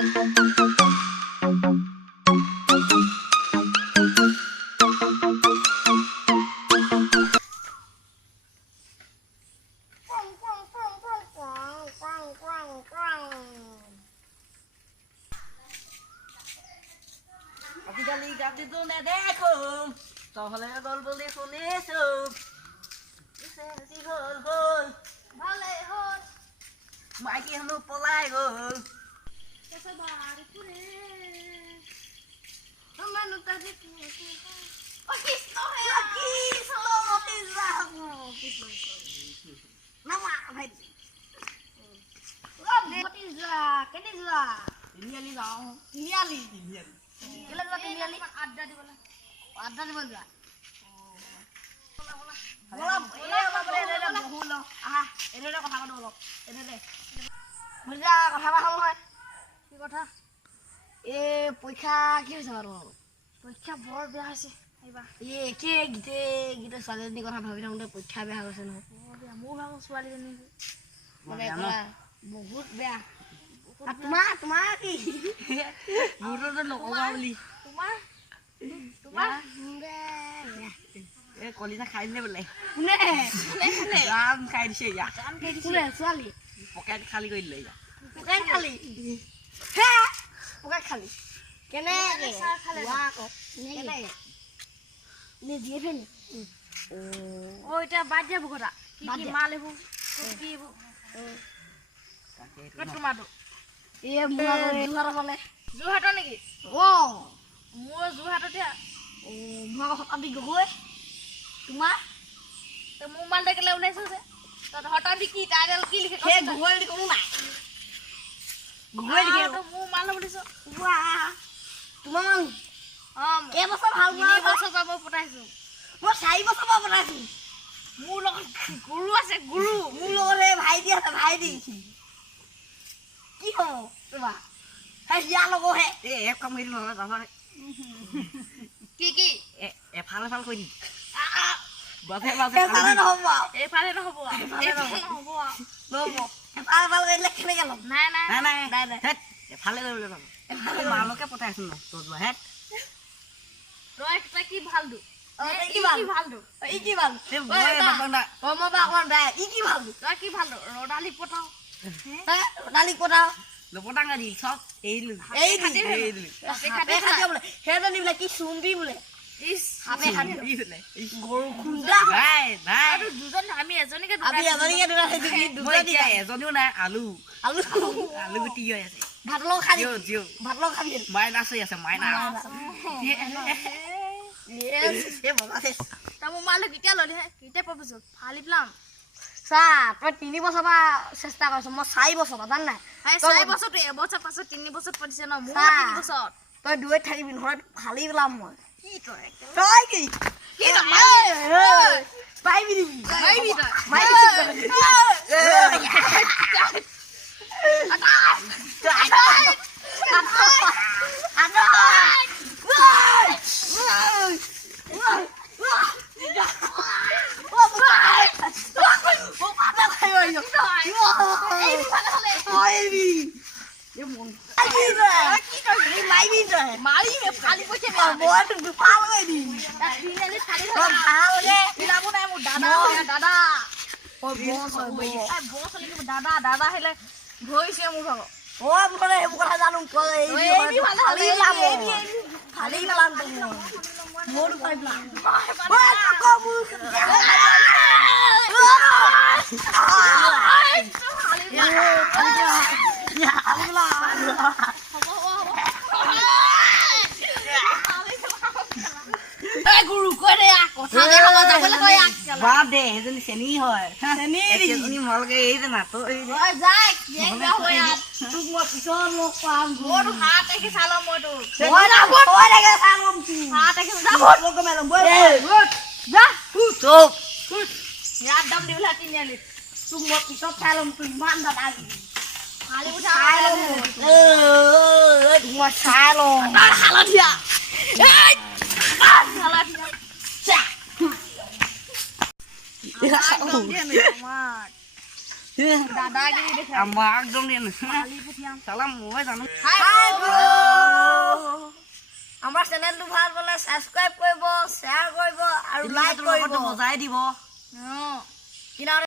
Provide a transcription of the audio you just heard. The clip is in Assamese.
আজিকালি গাড়ীটো নেদেখো তহলে গল বুলি শুনিছো হল হল ভালে হল মাইকী হেনো পলাই গল তিনিআলি যাওঁ আড্ডা দিবলৈ যোৱা পৰীক্ষা কি হৈছে বাৰু পৰীক্ষা বৰ বেয়া হৈছে গোটেই ছোৱালীজনীৰ কথা ভাবি থাকোঁতে পৰীক্ষা বেয়া হৈছে নহয় মোৰ ভাগৰ ছোৱালীজনী মানে বহুত বেয়া তোমাৰ কি মোৰতো নকবা বুলি তোমাৰ কলিজা খাই দিলে বোলে কোনে জাম খাই দিছে ইয়াত কোনে ছোৱালী পকেট খালী কৰি দিলে ইয়াত পকাই খালি পকেট খালী কেনেকে এতিয়া বাদ দিয়া ভোকতা কি মাল এইবোৰ কি এইবোৰ তোমাৰটো যোৰহাটৰ নেকি মোৰ যোৰহাটতে গগৈ তোমাৰ মোৰ মাল দেখিলে ওলাইছো যে হঠাৎ কি টাইটেল কি লিখে গগৈ কোনো নাই মোৰ মাল বুলিছো তোমাৰ কেইবছৰ ভাল 3 বছৰ পৰা মই পঠাইছো মই 4 বছৰ পৰা পঠাইছো মোৰ লগত গুৰু আছে গুৰু মোৰ লগত ভাইটি আছে ভাইটি কি হ'ব তোমাৰ ইয়াৰ লগৰহে এক কাম কৰি নহ'লে তাৰপৰা কি এফাল এফাল কৰি দিম এইফালে নহ'ব এফাল কৰিলে কেনেকৈ ল'ম নাই এফালে কৰিবলৈ ল'ম মালকে পঠাইছো ন তোৰ হে তই কি ভাল দু ৰদালি পঠাও কি চুম্বি বোলে আমি এজনীকে এজনীও নাই আলু আলু আলু গুটি হৈ আছে ভাত লগ খাবি মাইনাছ হৈ আছে মাইনাছ মোৰ মালে কেতিয়া ললি কেতিয়া পাবছো ফালি পেলাম চা তই 3 বছৰ পৰা চেষ্টা কৰিছ মই 4 বছৰ পৰা জান নাই 4 বছৰটো এবছৰ পাছত 3 বছৰ পাতিছে ন মোৰ 3 বছৰ তই দুৱেত থাকিবি নহয় ফালি পেলাম মই কি তই কি পাৰিবি নেকি দাদা আহিলে ভৰিছে মোৰ ভাগৰ সেইবোৰ কথা জানো গুৰু কৈ দে কথা দে সেইজনী চেনী হয় ভালকে এই যে নাটো তোক মই পিছত লগ পাম দাম দিবলৈ তিনিআলি তোক মই পিছত চাই ল'ম তোৰ ইমান দাদা মই চাই ল'ম হালধীয়া দাদাগিৰি দেখে আমাক একদম দিয়ে না কালি পঠিয়াম চালাম মই জানো হাই ব্ৰো আমাৰ চেনেলটো ভাল পালে সাবস্ক্ৰাইব কৰিব শ্বেয়াৰ কৰিব আৰু লাইক কৰিব বজাই দিব কিনা